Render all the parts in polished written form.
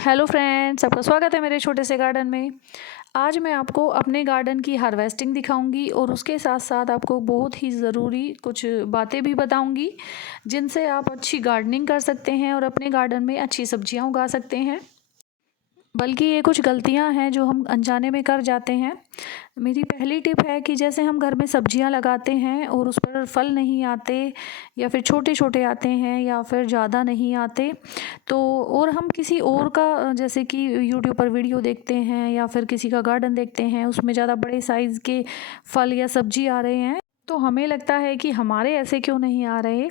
Hello friends, आपका स्वागत है मेरे छोटे से गार्डन में। आज मैं आपको अपने गार्डन की हार्वेस्टिंग दिखाऊंगी और उसके साथ साथ आपको बहुत ही ज़रूरी कुछ बातें भी बताऊंगी जिनसे आप अच्छी गार्डनिंग कर सकते हैं और अपने गार्डन में अच्छी सब्जियां उगा सकते हैं। बल्कि ये कुछ गलतियां हैं जो हम अनजाने में कर जाते हैं। मेरी पहली टिप है कि जैसे हम घर में सब्जियां लगाते हैं और उस पर फल नहीं आते या फिर छोटे छोटे आते हैं या फिर ज़्यादा नहीं आते, तो और हम किसी और का जैसे कि यूट्यूब पर वीडियो देखते हैं या फिर किसी का गार्डन देखते हैं, उसमें ज़्यादा बड़े साइज़ के फल या सब्जी आ रहे हैं, तो हमें लगता है कि हमारे ऐसे क्यों नहीं आ रहे।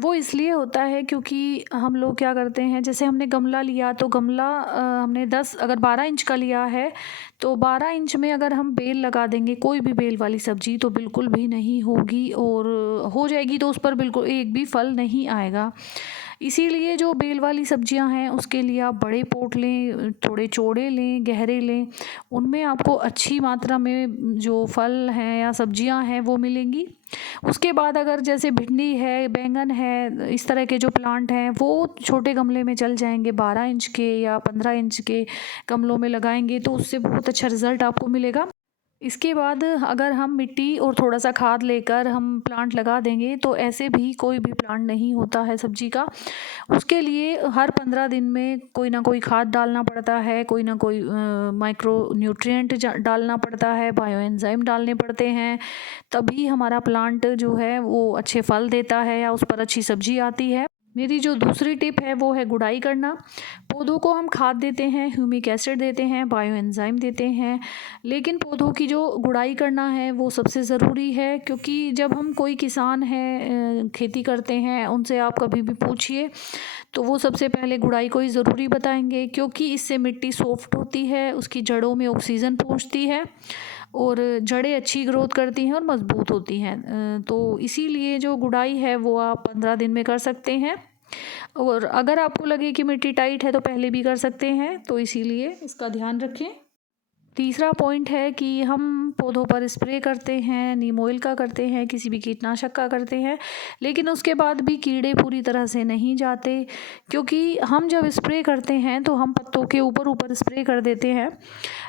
वो इसलिए होता है क्योंकि हम लोग क्या करते हैं, जैसे हमने गमला लिया तो गमला हमने 10 अगर 12 इंच का लिया है तो 12 इंच में अगर हम बेल लगा देंगे कोई भी बेल वाली सब्जी तो बिल्कुल भी नहीं होगी, और हो जाएगी तो उस पर बिल्कुल एक भी फल नहीं आएगा। इसीलिए जो बेल वाली सब्जियां हैं उसके लिए आप बड़े पोट लें, थोड़े चौड़े लें, गहरे लें, उनमें आपको अच्छी मात्रा में जो फल हैं या सब्जियां हैं वो मिलेंगी। उसके बाद अगर जैसे भिंडी है, बैंगन है, इस तरह के जो प्लांट हैं वो छोटे गमले में चल जाएंगे, 12 इंच के या 15 इंच के गमलों में लगाएंगे तो उससे बहुत अच्छा रिजल्ट आपको मिलेगा। इसके बाद अगर हम मिट्टी और थोड़ा सा खाद लेकर हम प्लांट लगा देंगे तो ऐसे भी कोई भी प्लांट नहीं होता है सब्जी का। उसके लिए हर 15 दिन में कोई ना कोई खाद डालना पड़ता है, कोई ना कोई माइक्रो न्यूट्रिएंट डालना पड़ता है, बायो एंजाइम डालने पड़ते हैं, तभी हमारा प्लांट जो है वो अच्छे फल देता है या उस पर अच्छी सब्जी आती है। मेरी जो दूसरी टिप है वो है गुड़ाई करना। पौधों को हम खाद देते हैं, ह्यूमिक एसिड देते हैं, बायो एंजाइम देते हैं, लेकिन पौधों की जो गुड़ाई करना है वो सबसे ज़रूरी है, क्योंकि जब हम कोई किसान है खेती करते हैं उनसे आप कभी भी पूछिए तो वो सबसे पहले गुड़ाई को ही ज़रूरी बताएंगे, क्योंकि इससे मिट्टी सॉफ्ट होती है, उसकी जड़ों में ऑक्सीजन पहुंचती है और जड़ें अच्छी ग्रोथ करती हैं और मजबूत होती हैं। तो इसीलिए जो गुड़ाई है वो आप 15 दिन में कर सकते हैं, और अगर आपको लगे कि मिट्टी टाइट है तो पहले भी कर सकते हैं, तो इसीलिए इसका ध्यान रखें। तीसरा पॉइंट है कि हम पौधों पर स्प्रे करते हैं, नीम ऑयल का करते हैं, किसी भी कीटनाशक का करते हैं, लेकिन उसके बाद भी कीड़े पूरी तरह से नहीं जाते, क्योंकि हम जब स्प्रे करते हैं तो हम पत्तों के ऊपर ऊपर स्प्रे कर देते हैं,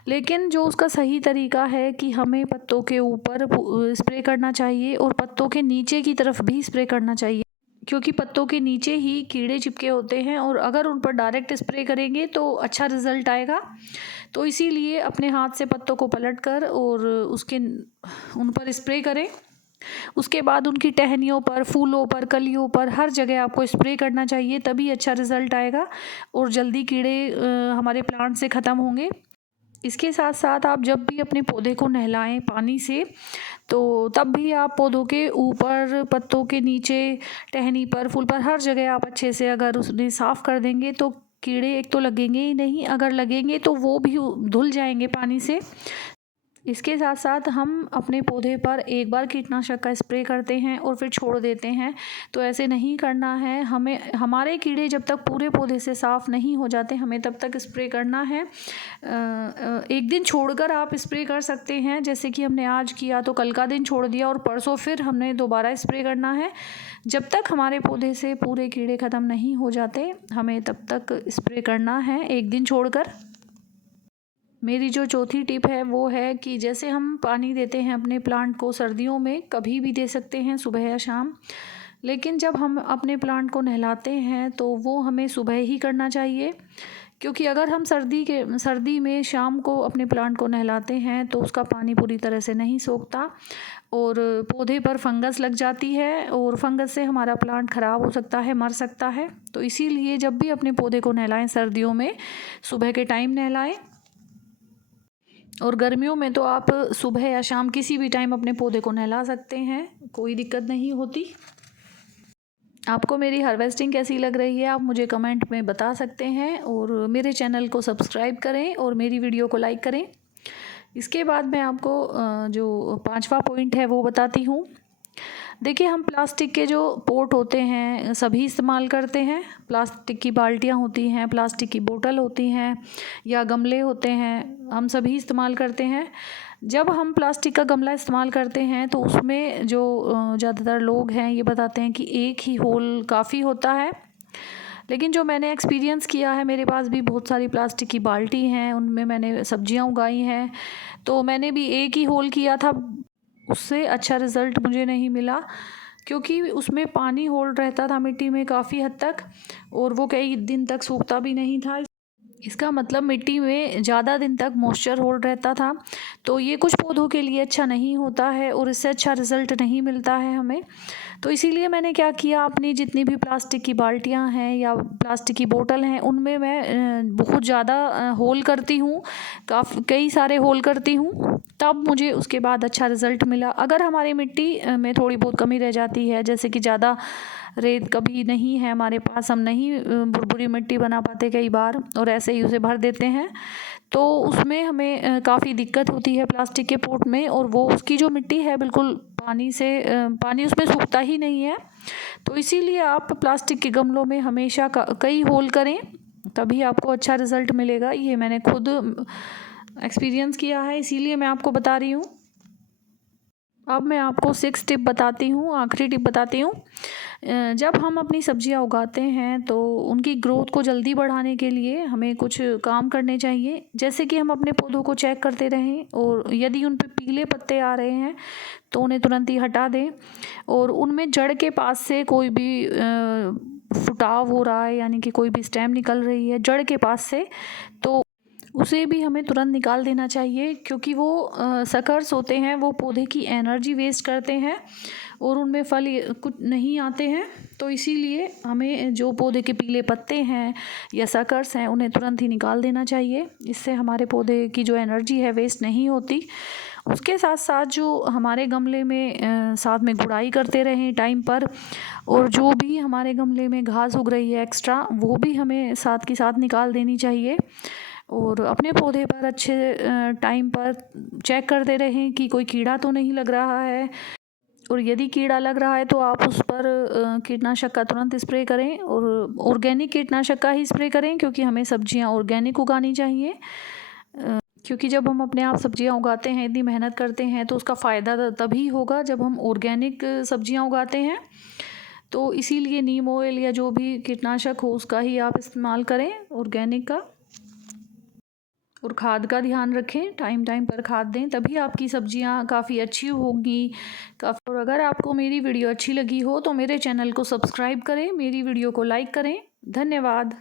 लेकिन जो उसका सही तरीका है कि हमें पत्तों के ऊपर स्प्रे करना चाहिए और पत्तों के नीचे की तरफ भी स्प्रे करना चाहिए, क्योंकि पत्तों के नीचे ही कीड़े चिपके होते हैं और अगर उन पर डायरेक्ट स्प्रे करेंगे तो अच्छा रिजल्ट आएगा। तो इसीलिए अपने हाथ से पत्तों को पलट कर और उसके उन पर स्प्रे करें। उसके बाद उनकी टहनियों पर, फूलों पर, कलियों पर, हर जगह आपको स्प्रे करना चाहिए, तभी अच्छा रिजल्ट आएगा और जल्दी कीड़े हमारे प्लांट से ख़त्म होंगे। इसके साथ साथ आप जब भी अपने पौधे को नहलाएं पानी से, तो तब भी आप पौधों के ऊपर, पत्तों के नीचे, टहनी पर, फूल पर, हर जगह आप अच्छे से अगर उसने साफ़ कर देंगे तो कीड़े एक तो लगेंगे ही नहीं, अगर लगेंगे तो वो भी धुल जाएंगे पानी से। इसके साथ साथ हम अपने पौधे पर एक बार कीटनाशक का स्प्रे करते हैं और फिर छोड़ देते हैं, तो ऐसे नहीं करना है। हमें हमारे कीड़े जब तक पूरे पौधे से साफ़ नहीं हो जाते हमें तब तक स्प्रे करना है। एक दिन छोड़कर आप स्प्रे कर सकते हैं, जैसे कि हमने आज किया तो कल का दिन छोड़ दिया और परसों फिर हमने दोबारा स्प्रे करना है। जब तक हमारे पौधे से पूरे कीड़े ख़त्म नहीं हो जाते हमें तब तक स्प्रे करना है, एक दिन छोड़कर। मेरी जो चौथी टिप है वो है कि जैसे हम पानी देते हैं अपने प्लांट को, सर्दियों में कभी भी दे सकते हैं, सुबह या शाम, लेकिन जब हम अपने प्लांट को नहलाते हैं तो वो हमें सुबह ही करना चाहिए, क्योंकि अगर हम सर्दी में शाम को अपने प्लांट को नहलाते हैं तो उसका पानी पूरी तरह से नहीं सोखता और पौधे पर फंगस लग जाती है और फंगस से हमारा प्लांट ख़राब हो सकता है, मर सकता है। तो इसीलिए जब भी अपने पौधे को नहलाएं सर्दियों में सुबह के टाइम नहलाएं, और गर्मियों में तो आप सुबह या शाम किसी भी टाइम अपने पौधे को नहला सकते हैं, कोई दिक्कत नहीं होती। आपको मेरी हार्वेस्टिंग कैसी लग रही है आप मुझे कमेंट में बता सकते हैं, और मेरे चैनल को सब्सक्राइब करें और मेरी वीडियो को लाइक करें। इसके बाद मैं आपको जो पांचवा पॉइंट है वो बताती हूँ। देखिए, हम प्लास्टिक के जो पोट होते हैं सभी इस्तेमाल करते हैं, प्लास्टिक की बाल्टियाँ होती हैं, प्लास्टिक की बोतल होती हैं या गमले होते हैं, हम सभी इस्तेमाल करते हैं। जब हम प्लास्टिक का गमला इस्तेमाल करते हैं तो उसमें जो ज़्यादातर लोग हैं ये बताते हैं कि एक ही होल काफ़ी होता है, लेकिन जो मैंने एक्सपीरियंस किया है, मेरे पास भी बहुत सारी प्लास्टिक की बाल्टी हैं, उनमें मैंने सब्जियां उगाई हैं। तो मैंने भी एक ही होल किया था, उससे अच्छा रिज़ल्ट मुझे नहीं मिला, क्योंकि उसमें पानी होल्ड रहता था मिट्टी में काफ़ी हद तक, और वो कई दिन तक सूखता भी नहीं था। इसका मतलब मिट्टी में ज़्यादा दिन तक मॉइस्चर होल्ड रहता था। तो ये कुछ पौधों के लिए अच्छा नहीं होता है और इससे अच्छा रिज़ल्ट नहीं मिलता है हमें। तो इसीलिए मैंने क्या किया, अपनी जितनी भी प्लास्टिक की बाल्टियां हैं या प्लास्टिक की बोतल हैं, उनमें मैं बहुत ज़्यादा होल करती हूँ, कई सारे होल करती हूँ, तब मुझे उसके बाद अच्छा रिज़ल्ट मिला। अगर हमारी मिट्टी में थोड़ी बहुत कमी रह जाती है, जैसे कि ज़्यादा रेत कभी नहीं है हमारे पास, हम नहीं भुरभुरी मिट्टी बना पाते कई बार और ऐसे ही उसे भर देते हैं, तो उसमें हमें काफ़ी दिक्कत होती है प्लास्टिक के पॉट में। और वो उसकी जो मिट्टी है बिल्कुल पानी उसमें सूखता ही नहीं है। तो इसीलिए आप प्लास्टिक के गमलों में हमेशा कई होल करें, तभी आपको अच्छा रिज़ल्ट मिलेगा। ये मैंने खुद एक्सपीरियंस किया है, इसीलिए मैं आपको बता रही हूँ। अब मैं आपको 6 टिप बताती हूँ, आखिरी टिप बताती हूँ। जब हम अपनी सब्जियां उगाते हैं तो उनकी ग्रोथ को जल्दी बढ़ाने के लिए हमें कुछ काम करने चाहिए, जैसे कि हम अपने पौधों को चेक करते रहें, और यदि उन पे पीले पत्ते आ रहे हैं तो उन्हें तुरंत ही हटा दें। और उनमें जड़ के पास से कोई भी फुटाव हो रहा है, यानी कि कोई भी स्टेम निकल रही है जड़ के पास से, तो उसे भी हमें तुरंत निकाल देना चाहिए, क्योंकि वो सकर्स होते हैं, वो पौधे की एनर्जी वेस्ट करते हैं और उनमें फल कुछ नहीं आते हैं। तो इसीलिए हमें जो पौधे के पीले पत्ते हैं या सकर्स हैं, उन्हें तुरंत ही निकाल देना चाहिए। इससे हमारे पौधे की जो एनर्जी है वेस्ट नहीं होती। उसके साथ साथ जो हमारे गमले में साथ में गुड़ाई करते रहें टाइम पर, और जो भी हमारे गमले में घास उग रही है एक्स्ट्रा, वो भी हमें साथ के साथ निकाल देनी चाहिए। और अपने पौधे पर अच्छे टाइम पर चेक करते रहें कि कोई कीड़ा तो नहीं लग रहा है, और यदि कीड़ा लग रहा है तो आप उस पर कीटनाशक का तुरंत स्प्रे करें, और ऑर्गेनिक कीटनाशक का ही स्प्रे करें, क्योंकि हमें सब्जियां ऑर्गेनिक उगानी चाहिए। क्योंकि जब हम अपने आप सब्जियां उगाते हैं, इतनी मेहनत करते हैं, तो उसका फ़ायदा तभी होगा जब हम ऑर्गेनिक सब्जियां उगाते हैं। तो इसीलिए नीम ऑयल या जो भी कीटनाशक हो उसका ही आप इस्तेमाल करें, ऑर्गेनिक का। और खाद का ध्यान रखें, टाइम टाइम पर खाद दें, तभी आपकी सब्जियां काफ़ी अच्छी होंगी। काफ़ी। और अगर आपको मेरी वीडियो अच्छी लगी हो तो मेरे चैनल को सब्सक्राइब करें, मेरी वीडियो को लाइक करें। धन्यवाद।